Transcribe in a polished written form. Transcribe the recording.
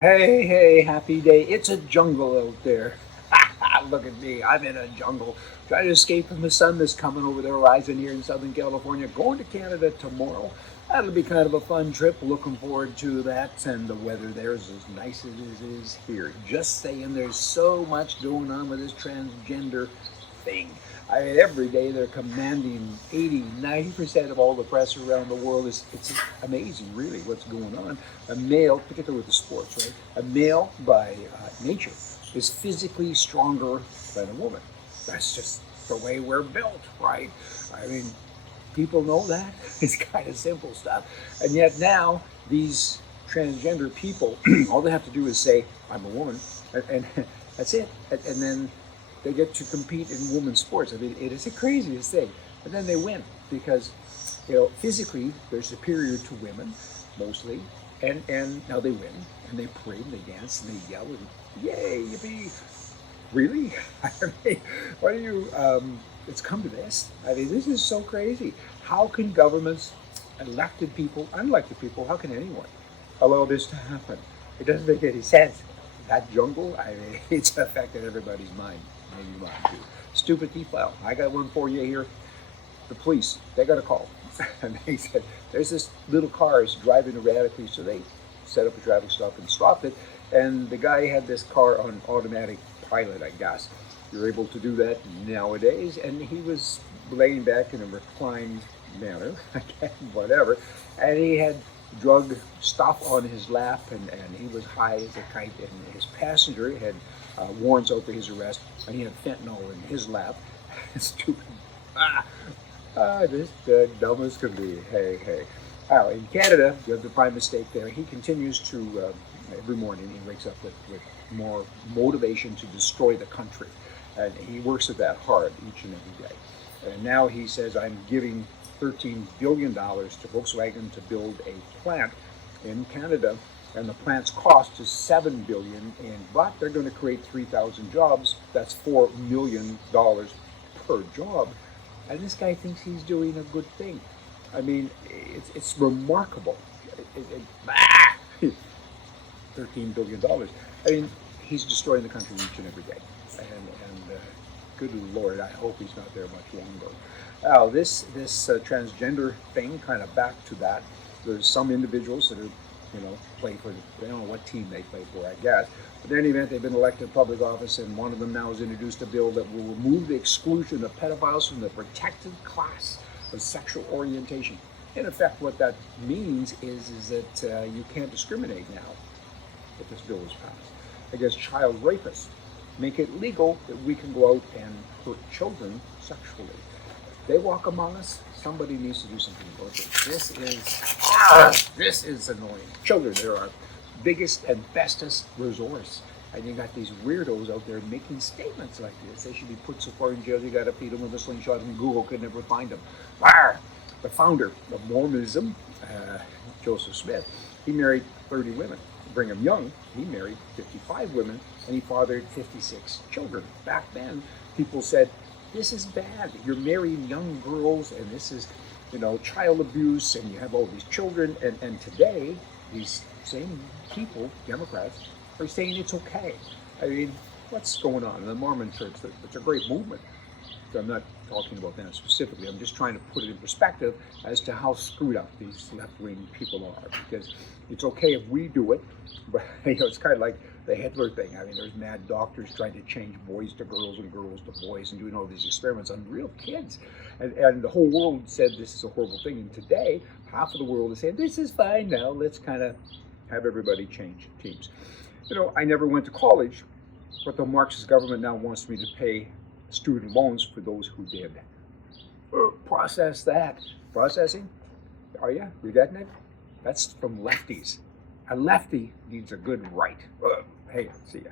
Hey, hey, happy day. It's a jungle out there. Look at me. I'm in a jungle trying to escape from the sun that's coming over the horizon here in Southern California. Going to Canada tomorrow. That'll be kind of a fun trip. Looking forward to that. And the weather there is as nice as it is here. Just saying, there's so much going on with this transgender thing. I mean, every day they're commanding 80, 90% of all the press around the world. It's amazing, really, what's going on. A male, particularly with the sports, right? A male by nature is physically stronger than a woman. That's just the way we're built, right? I mean, people know that. It's kind of simple stuff. And yet now, these transgender people, all they have to do is say, I'm a woman, and that's it. And then they get to compete in women's sports. I mean, it is the craziest thing. And then they win because, physically they're superior to women mostly, and now they win and they parade and they dance and they yell and yay, yippee! Really? I mean, what do you? It's come to this. I mean, this is so crazy. How can governments, elected people, unelected people, how can anyone allow this to happen? It doesn't make any sense. That jungle, I mean, it's affected everybody's mind. Maybe mine too. Stupid file. I got one for you here. The police, they got a call. And they said, there's this little car is driving erratically, so they set up a traffic stop and stopped it. And the guy had this car on automatic pilot, I guess. You're able to do that nowadays. And he was laying back in a reclined manner, whatever. And he had drug stuff on his lap, and he was high as a kite. And his passenger had warrants out for his arrest, and he had fentanyl in his lap. Stupid. Ah, just dumb as can be. Hey, hey. Oh, in Canada, you have the prime mistake there. He continues to, every morning, he wakes up with more motivation to destroy the country. And he works at that hard each and every day. And now he says, I'm giving $13 billion to Volkswagen to build a plant in Canada, and the plant's cost is $7 billion, but they're going to create 3,000 jobs. That's $4 million per job. And this guy thinks he's doing a good thing. I mean, it's remarkable. $13 billion. I mean, he's destroying the country each and every day. And good Lord, I hope he's not there much longer. Now, this transgender thing, kind of back to that. There's some individuals that are, play for, I don't know what team they play for, I guess. But in any event, they've been elected to public office, and one of them now has introduced a bill that will remove the exclusion of pedophiles from the protected class of sexual orientation. In effect, what that means is that you can't discriminate now if this bill is passed against child rapists. Make it legal that we can go out and hurt children sexually. They walk among us. Somebody needs to do something about it. This is annoying. Children, they're our biggest and bestest resource. And you got these weirdos out there making statements like this. They should be put so far in jail you got to feed them with a slingshot, and Google could never find them. The founder of Mormonism, Joseph Smith, he married 30 women. Brigham Young, he married 55 women, and he fathered 56 children. Back then, people said, this is bad. You're marrying young girls, and this is, child abuse, and you have all these children. And today, these same people, Democrats, are saying it's okay. I mean, what's going on in the Mormon church? It's a great movement. So I'm not talking about that specifically. I'm just trying to put it in perspective as to how screwed up these left-wing people are. Because it's okay if we do it, but it's kind of like the Hitler thing. I mean, there's mad doctors trying to change boys to girls and girls to boys and doing all these experiments on real kids. And the whole world said this is a horrible thing. And today, half of the world is saying, this is fine now. Let's kind of have everybody change teams. I never went to college, but the Marxist government now wants me to pay student loans for those who did. Process that. Processing? Are you? You're getting it? That's from lefties. A lefty needs a good right. Hey, see ya.